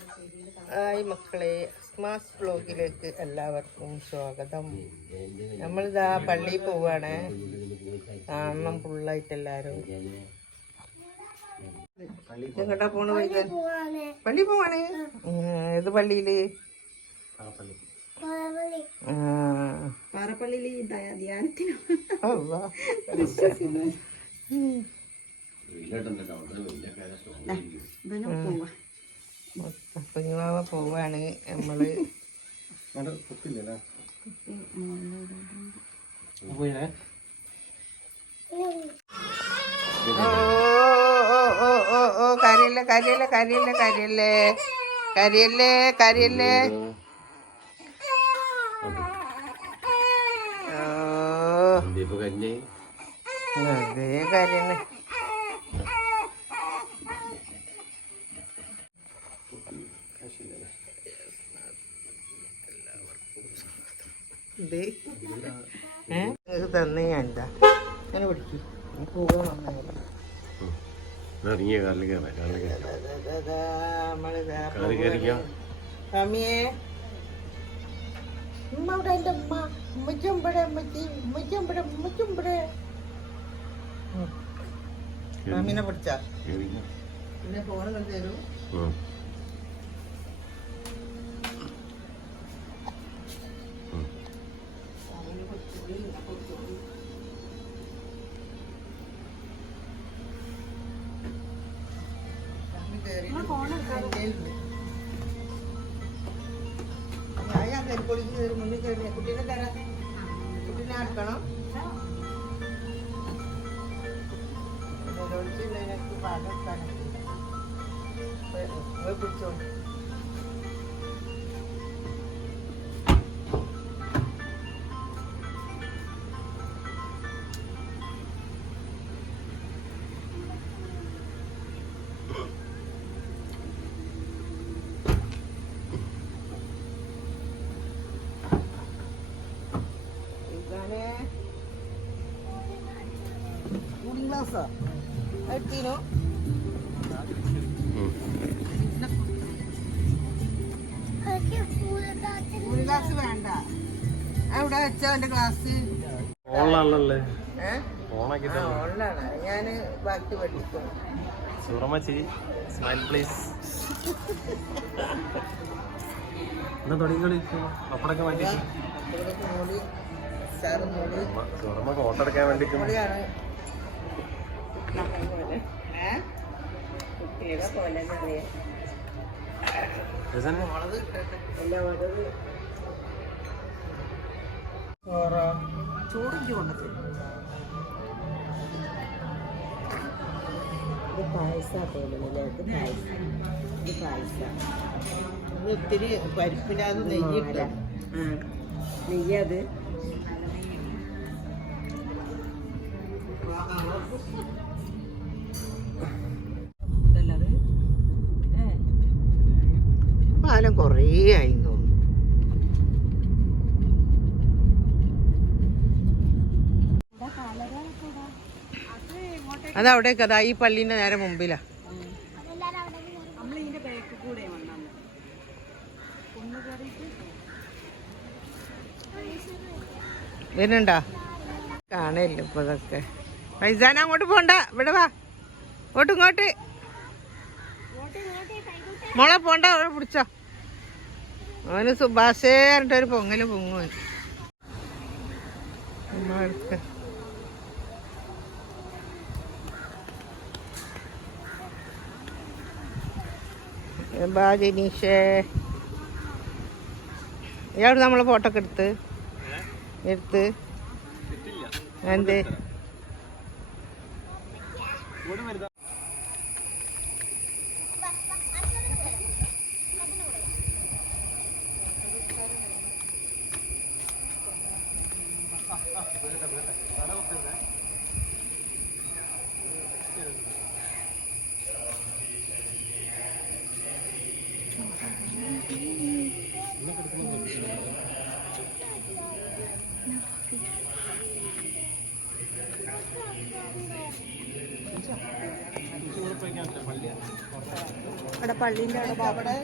Hi മക്കളെ സ്മാസ് ബ്ലോഗിലേക്ക് എല്ലാവർക്കും സ്വാഗതം. നമ്മളിതാ പള്ളിയിൽ പോവാണ്. കാണണം ഫുള്ളായിട്ട് എല്ലാവരും എങ്ങോട്ടാ പോണ് വൈകാൻ പള്ളി പോവാണ്? ഏത് പള്ളിയിൽ? പാറപ്പള്ളിയിൽ ധ്യാനത്തിന്? അള്ളാ. കുഞ്ഞുമാവ പോവാണ് നമ്മൾ. കരിയല്ലേ കരിയല്ലേ കരിയല്ലേ കരിയല്ലേ കരിയല്ലേ കരിയല്ലേ കാര്യല്ലേ കാര്യല്ലേ കാര്യല്ലേ കാര്യല്ലേ കാര്യല്ലേ. ഓ. അതേ കാര്യന്നെ ഇത് ഏ? ഇത് തന്നെ എന്താ അങ്ങനെ പിടിക്കും. ഇറങ്ങിയ കാലിൽ കയറാം. കാലിൽ കയറാം. കയറിക്കാം? സ്വാമിയെ ഉമ്മ ഇവിടെ എന്റെ ഉമ്മ. ഉമ്മച്ചുമ്പടെ ഉമ്മച്ചി ഉമ്മച്ചുമ്പടെ ഉമ്മച്ചുമ്പടെ സ്വാമിനെ പിടിച്ചാ. പിന്നെ ഫോണ് കണ്ടു തരൂ. Oke, kita langsung. എടുത്തീനോ. കൂളിംഗ് ഗ്ലാസ് വേണ്ട. അവിടെ വെച്ചോ എന്റെ ഗ്ലാസ് ഓണാക്കി ആ ഞാൻ ബാക്കി പഠിക്കും. സുറമച്ചി സ്മൈൽ പ്ലീസ് എന്നാ തുടങ്ങി അപ്പടൊക്കെ മാറ്റി അപ്പുറത്തൊക്കെ മൂടി സാറ് മൂടി. സുറമ ഫോട്ടോ എടുക്കാൻ വേണ്ടി മൂടിയാണ് ഏഹ് ചൂടിക്ക് കൊണ്ടത് ഇത്തിരി പരിപ്പിനകത്ത് നെയ്യിട്ട് നെയ്യത് പാലം കുറേ ആയി തോന്നുന്നു. അത് അവിടേക്ക് അതാ ഈ പള്ളീന്റെ നേരെ മുമ്പിലാ. വരുന്നുണ്ടാ? കാണില്ല ഇപ്പൊ ഇതൊക്കെ. പൈസാന അങ്ങോട്ട് പോണ്ട. ഇവിടെ വാ. ഇങ്ങോട്ട്. മോളെ പോണ്ട അവിടെ പിടിച്ചോ. അവന് സുഭാഷേ പറഞ്ഞിട്ട് ഒരു പൊങ്ങൽ പൊങ്ങുവാൻ ഉമ്മ എടുക്ക. ബാ ജനീഷേ. ഇയാളോട് നമ്മളെ ഫോട്ടോ ഒക്കെ എടുത്ത്. എടുത്ത്. എന്തേ? അവിടെ പള്ളിന്റെ അവിടെ അവിടെ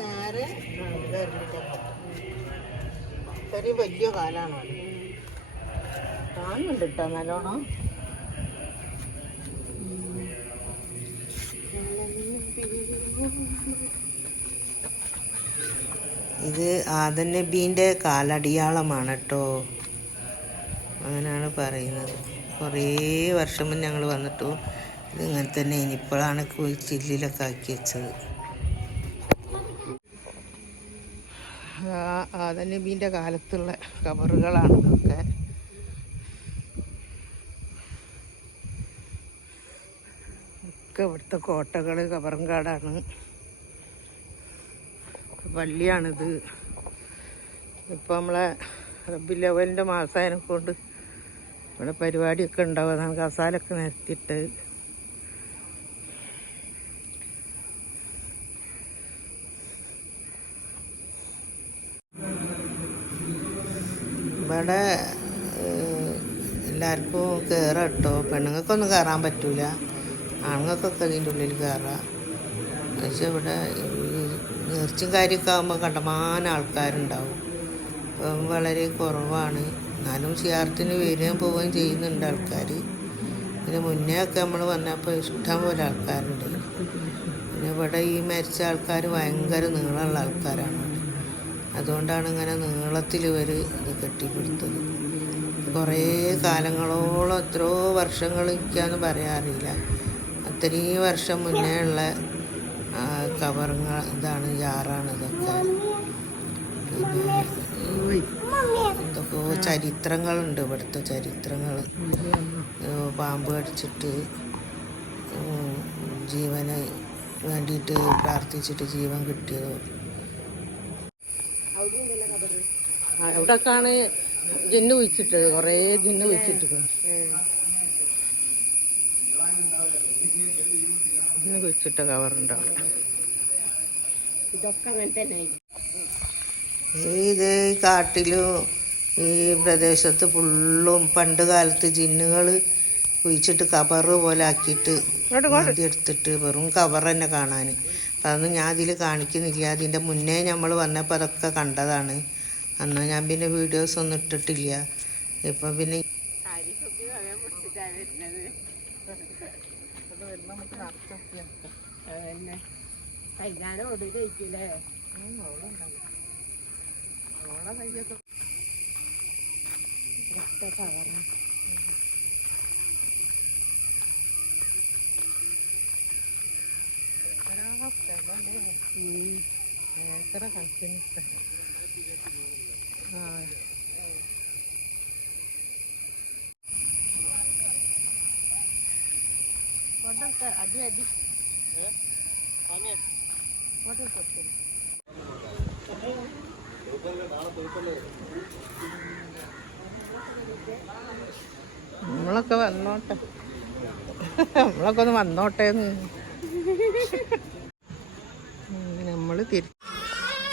നേരെ ചെറിയ വലിയ കാലാണ്. കാണുന്നുണ്ട് കേട്ടോ നല്ലോണം. ഇത് ആദൻ നബീന്റെ കാലടിയാളമാണ് കേട്ടോ അങ്ങനെയാണ് പറയുന്നത്. കുറേ വർഷം മുന്നേ ഞങ്ങൾ വന്നിട്ടു. ഇത് ഇങ്ങനെ തന്നെ ഇനിയിപ്പോഴാണ് ചില്ലിലൊക്കെ ആക്കി വെച്ചത്. ആദൻ നബീന്റെ കാലത്തുള്ള കബറുകളാണ് ഇതൊക്കെ. ഒക്കെ ഇവിടുത്തെ കോട്ടകൾ കാടാണ്. പള്ളിയാണിത് ഇപ്പം നമ്മളെ റബ്ബി ലെവലിന്റെ മാസമായതിനെ കൊണ്ട് ഇവിടെ പരിപാടിയൊക്കെ ഉണ്ടാവുക കസാലൊക്കെ നിരത്തിയിട്ട്. ഇവിടെ എല്ലാവർക്കും കയറാം കേട്ടോ. പെണ്ണുങ്ങൾക്കൊന്നും കയറാൻ പറ്റൂല. ആണുങ്ങൾക്കൊക്കെ ഇതിന്റെ ഉള്ളിൽ കയറാം പക്ഷെ ഇവിടെ നേർച്ചും കാര്യമൊക്കെ ആകുമ്പോൾ കണ്ടമാന ആൾക്കാരുണ്ടാവും. ഇപ്പം വളരെ കുറവാണ്. എന്നാലും സിയാർത്തിന് വരികയും പോവുകയും ചെയ്യുന്നുണ്ട് ആൾക്കാർ ഇതിന് മുന്നേ ഒക്കെ നമ്മൾ വന്നപ്പോൾ ഇഷ്ടം പോലെ ആൾക്കാരുണ്ട്. പിന്നെ ഇവിടെ ഈ മരിച്ച ആൾക്കാർ ഭയങ്കര നീളമുള്ള ആൾക്കാരാണ്. അതുകൊണ്ടാണ് ഇങ്ങനെ നീളത്തിൽ ഇവർ ഇത് കെട്ടിപ്പിടുത്തത്. കുറേ കാലങ്ങളോളം എത്രയോ വർഷങ്ങൾ ഇരിക്കാന്ന് പറയാറില്ല അത്രയും വർഷം മുന്നേ ഉള്ള കവറുകൾ ഇതാണ് ജാറാണ് ഇതൊക്കെ. പിന്നെ എന്തൊക്കെയോ ചരിത്രങ്ങളുണ്ട് ഇവിടുത്തെ ചരിത്രങ്ങൾ പാമ്പ് കടിച്ചിട്ട് ജീവന് വേണ്ടിയിട്ട് പ്രാർത്ഥിച്ചിട്ട് ജീവൻ കിട്ടിയത്. അവിടെയൊക്കെയാണ് ജിന്ന് വിളിച്ചിട്ട് കുറേ ജിന്ന് വിളിച്ചിട്ട് ജിന്ന് കുഴിച്ചിട്ട കവറുണ്ട് അവിടെ. ഇതൊക്കെ അങ്ങനെ തന്നെ ഇത് ഈ കാട്ടിലും ഈ പ്രദേശത്ത് ഫുള്ളും പണ്ട് കാലത്ത് ജിന്നുകൾ കുഴിച്ചിട്ട് കവറ് പോലെ ആക്കിയിട്ട് എടുത്തിട്ട് വെറും കവർ തന്നെ കാണാൻ അപ്പം അതൊന്നും ഞാൻ അതിൽ കാണിക്കുന്നില്ല. അതിന്റെ മുന്നേ നമ്മൾ വന്നപ്പോൾ അതൊക്കെ കണ്ടതാണ്. അന്ന് ഞാൻ പിന്നെ വീഡിയോസ് ഒന്നും ഇട്ടിട്ടില്ല. ഇപ്പം പിന്നെ എത്ര ഒടുവിൽ കഴിക്കില്ലേ ഇതൊക്കെ കവറാ ഏക്കറ കണക്കിന് സ്ഥലം ആ അടി അടി നമ്മളൊക്കെ വന്നോട്ടെ നമ്മളൊക്കെ ഒന്ന് വന്നോട്ടെ നമ്മൾ തിരി